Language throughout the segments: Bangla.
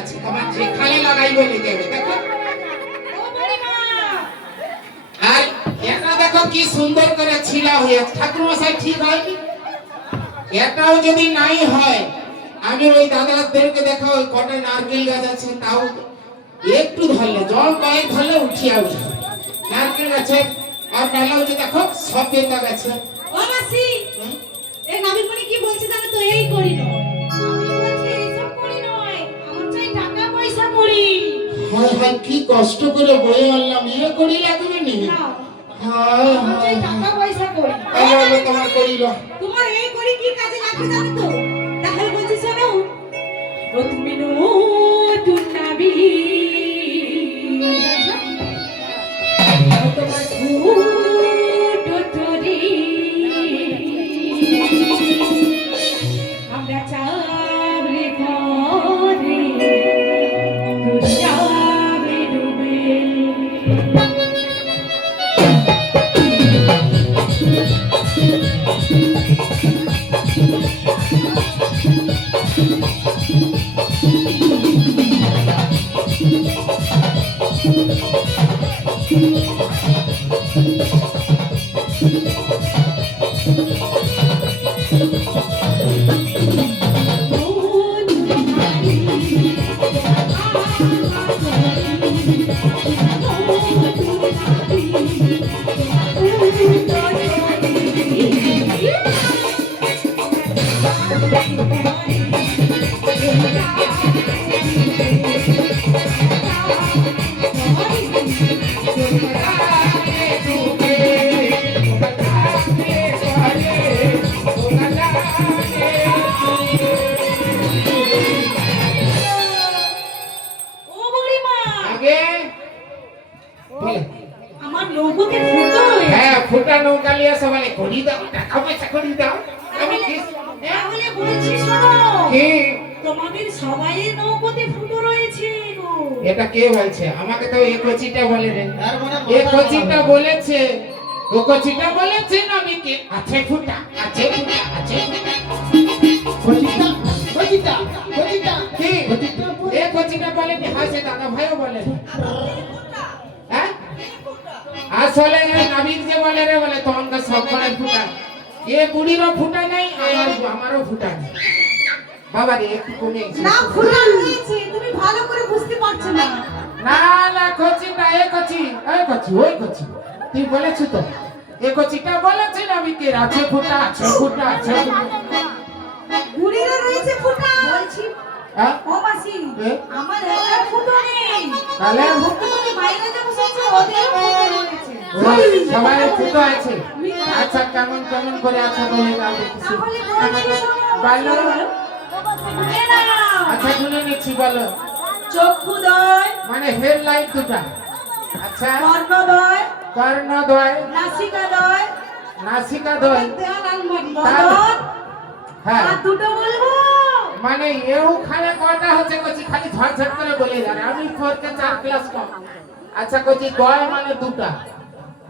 আছে, তোমার যেখানে লাগাইবো লেগে যাবে। দেখো আর এটা দেখো কি সুন্দর করে ছিলা হয়েছে। ঠাকুর মশাই ঠিক হয়নি? এটাও যদি নাই হয়, আমি ওই দাদাদেরকে দেখা, ওই কটা নারকেল গাছ আছে, তাও একটু ধরলে জল কয়েক ধরলে উঠিয়া উঠে নারকেল গাছে। আর নাহলে ওই যে দেখো সভ্যতা গাছে। ও মাসি, এই নাবিক মনি কি বলছে জানো তো? এই করি নয়, আমি বলছি এইসব করি নয়, আমার চাই টাকা পয়সা করি। হয় হয়, কি কষ্ট করে বয়ে আনলাম, ইয়ে করি লাগবে নি। হয় আমার চাই টাকা পয়সা করি। হয়, তোমার করিল। তোমার এই করি কি কাজে লাগবে জানো তো? তাহলে বলছি শোনো, ও তুমি নতুন নাবিক, তোমার ফুটো তরি আমরা চাবলে পরে তুই যাবে ডুবে। আমার নৌকোতে ফুটো হয়েছে। হ্যাঁ, ফুটা নৌকা লিয়ে সবাই করি দাও, টাকা পয়সা করি দাও। আমি কি তাহলে বলছি শোনো, কি তোমাদের সবাইয়ের নৌকোতে ফুটো রয়েছে গো। এটা কে বলছে? আমাকে তো এই কচিটা বলে রে। এই কচিটা বলেছে, ও কচিটা বলেছে না আমি কি আছে ফুটা, আছে ফুটা, আছে ফুটা। কচিটা কচিটা কচিটা কি কচিটা? এই কচিটা বলে কি? হাসে দাদা ভাইও বলে। হ্যাঁ, আসলে এই নাবিক যে বলে রে, বলে তোমাকে সব করে ফুটা। এ বুড়িরও ফুটা নাই, আমারও ফুটা নেই। বাবা রে, একটু কমে গেছে। না, ফুটো রয়েছে, তুমি ভালো করে বুঝতে পারছো না। না না, কচিটা এ কচি, এই কচি, ওই কচি তুই বলেছিস তো? এ কচিটা বলেছে না আমি কি আছে ফুটা, আছে ফুটা, আছে ফুটা। বুড়িরও রয়েছে ফুটা বলছি। হ্যাঁ, ও মাসি, এ? আমার একার ফুটো নেই। তাহলে ভক্তমণি বাইরে যে বসেছে, ওদেরও ফুটো রয়েছে। ওই সবাই ফুটো আছে। আচ্ছা, কেমন কেমন করে আছে বলে দাও দেখছি। তাহলে বলছি শোনো, বলো। শুনে নাও। আচ্ছা, শুনে নিচ্ছি, বলো। চক্ষুদয়, মানে হেডলাইট দুটা। আচ্ছা, কর্ণদয়, কর্ণদ্বয়, নাসিকাদয়, নাসিকাদ্বয়, দেওয়াল আলমারি, বদন। হ্যাঁ, আর দুটো বলবো? মানে এওখানে কয়টা হচ্ছে কচি? খালি ঝটঝট করে বলে জানে, আমি 4 কে 4 ক্লাস কম। আচ্ছা কচি, দয় মানে দুটা,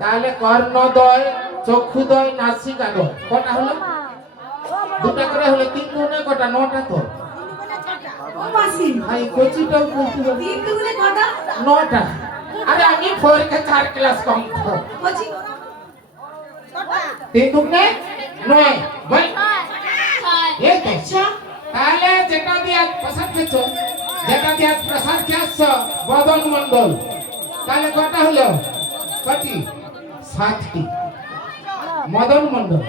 তাহলে কর্ণদ্বয়, চক্ষুদ্বয়, নাসিকাদ্বয় কটা হলো? দুটা করে হলো। 3 গুণে কটা? 9টা তো। ও মাসি, ভাই কচিটাও বলতে হবে। 3 দুগুণে কটা? 9টা। আরে আমি 4 কে 4 ক্লাস কম তো। বলছি 3 দুগুণে 9 বল। এই তো। তাহলে যেটা দিয়ে প্রসাদ খেয়েছ, যেটা দিয়ে প্রসাদ খেয়েছ, বদন মন্ডল, তাহলে কটা হলো? কটি? 7টি। মদন মন্ডল।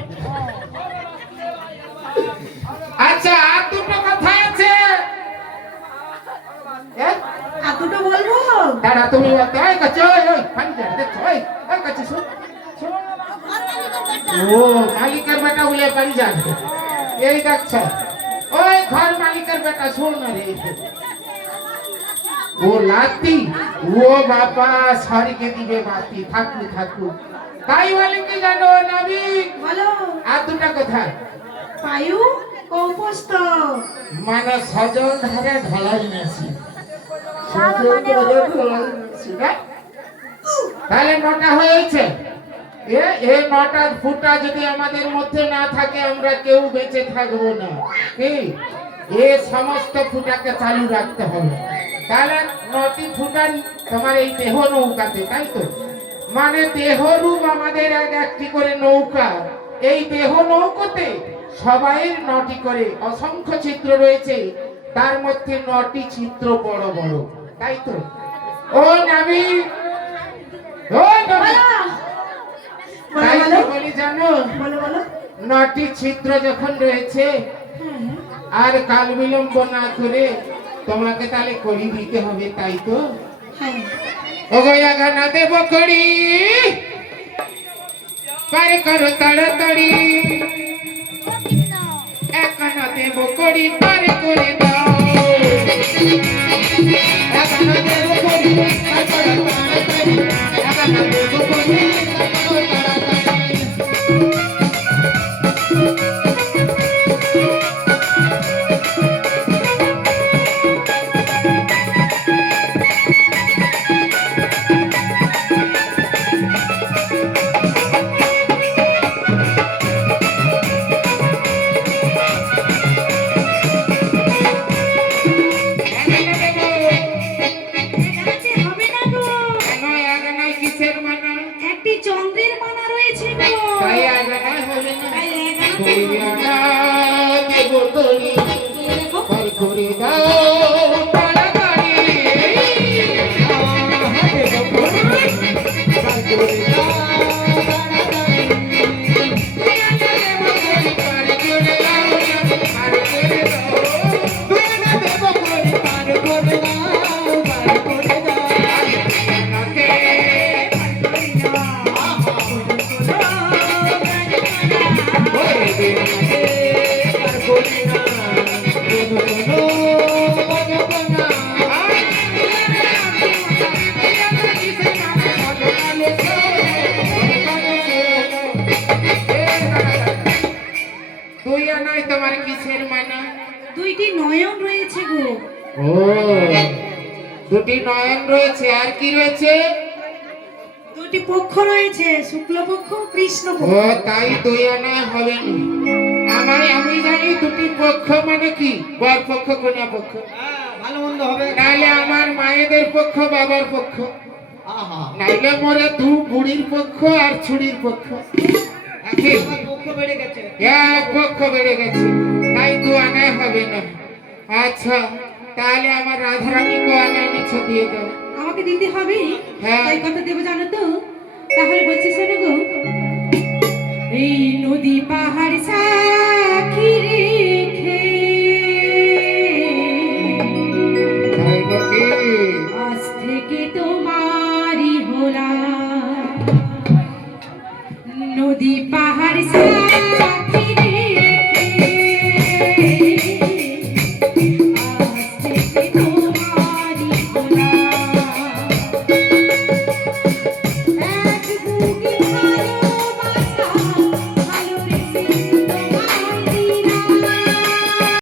আচ্ছা, আর দুটো কথা আছে। আর দুটো বলবো? দাঁড়া, তুমি বলতে ওই কাছে, ওই পানি দে, দেখছো, ওই কাছে শুন। ও মালিকের বেটা বলে পানি যাবে, এই দেখছ, ওই ঘর মালিকের বেটা, শোন না রে। ও লাতি, ও বাবা স্বর্গে দিবে বাতি, থাকু থাকু। তাই বলে কি জানো নাবিক? বলো। আর দুটা কথা। পায়ু কম্পোস্ট, মানে সজল ধারে ঢলাই মেশি, সজল ধারে ঢলাই মেশি। তাহলে 9টা হয়েছে। এই 9টা ফুটা যদি আমাদের মধ্যে না থাকে, আমরা কেউ বেঁচে থাকবো না। কি এ সমস্ত ফুটাকে চালু রাখতে হবে। তাহলে 9টি ফুটা তোমার এই দেহ নৌকাতে, তাই তো? মানে দেহরূপ আমাদের একটি করে নৌকা। এই দেহ নৌকাতে সবাইয়ের 9টি করে অসংখ্য ছিদ্র রয়েছে, তার মধ্যে 9টি ছিদ্র বড় বড়, তাই তো? ও নাবি, ও নাবি, তাই তো বলি জানো, বলো বলো। 9টি ছিদ্র যখন রয়েছে, আর কাল বিলম্ব না করে তোমাকে তাহলে করি দিতে হবে, তাই তো? হ্যাঁ ওগয়া গানা দেব করি, পার করো তাড়াতাড়ি, একানা দেব করি, পার করে দাও। একানা দেব করি, পার করো তাড়াতাড়ি, একানা দেব করি, পার করো তাড়াতাড়ি। একানা দেব, এখানে হবে না গো। কেন একানা কিসের মানা? একটি চন্দ্রের মালা রয়েছে গো। তাই একানা হবে না। তাই এখানে কইয়ানা দেব করি, দেখো পার করে দাও তাড়াতাড়ি। দেব করি, পার করে দাও তাড়াতাড়ি। পার করে দাও, পার করে দাও। দেব করি, পার করে দাও, পার করে দাও। নাকে ওরে দেব নাকে, পার করে দাও। দেব কোনো বজবনা। তুই আনাই তোমার কিসের মানা? দুইটি নয়ন রয়েছে গো। ও, দুটি নয়ন রয়েছে, আর কি রয়েছে? দুটি পক্ষ রয়েছে, শুক্লপক্ষ কৃষ্ণ ও, পক্ষ। তাই দুই আনা হবে না। আমি জানি দুটি পক্ষ মানে কি, বর পক্ষ কন্যা পক্ষ। ভালো মন্দ হবে। নাইলে আমার মায়েদের পক্ষ, বাবার পক্ষ, আহা, নাইলে মোরে দু বুড়ির পক্ষ আর ছুরির পক্ষ। ঠিক, আমার পক্ষ বেড়ে গেছে। এক পক্ষ বেড়ে গেছে, তাই দু আনায় হবে না। আচ্ছা, তাহলে আমার রাধারানীকে আনায় নিচে দিয়ে দাও। আমাকে দিতে হবে? হ্যাঁ। তাই কথা দেবো জানো তো? তাহলে বলছি শোনো গো। এই নদী পাহাড় সাক্ষী রেখে তাই নাকি? আজ থেকে তোমারই হলাম। নদী পাহাড় সাক্ষী